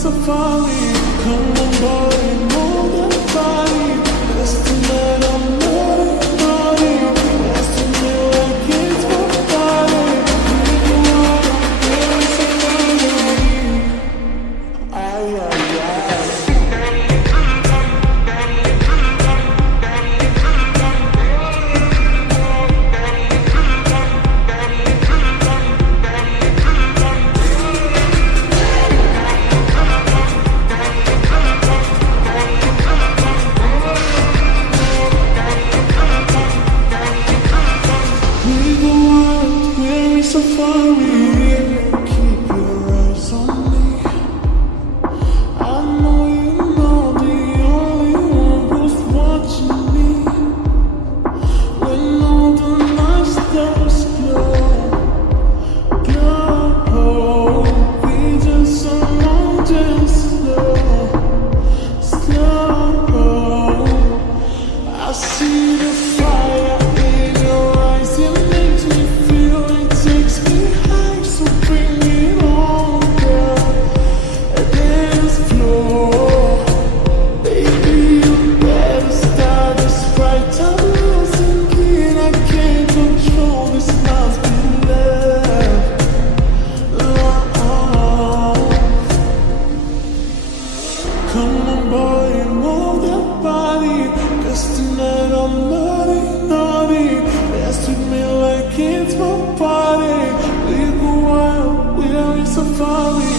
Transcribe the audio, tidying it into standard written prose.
Safari, come on boy, move that body. Just tonight I'm naughty. Dance to me like it's my body. We go out, we're safari. Ay, ay, ay. Safari, keep your eyes on me. I know you know the only one who's watching me. When all the night stars glow, we just alone, just slow. I see the fire in your eyes, it makes me feel it. Takes me high, so bring it on, girl. Dance floor, baby, you better start this right. I'm losing it, I can't control this. Must be love. Come on, boy, and move that body. 'Cause tonight I'm naughty. Dance with me like it's my party. We go out, we're in safari.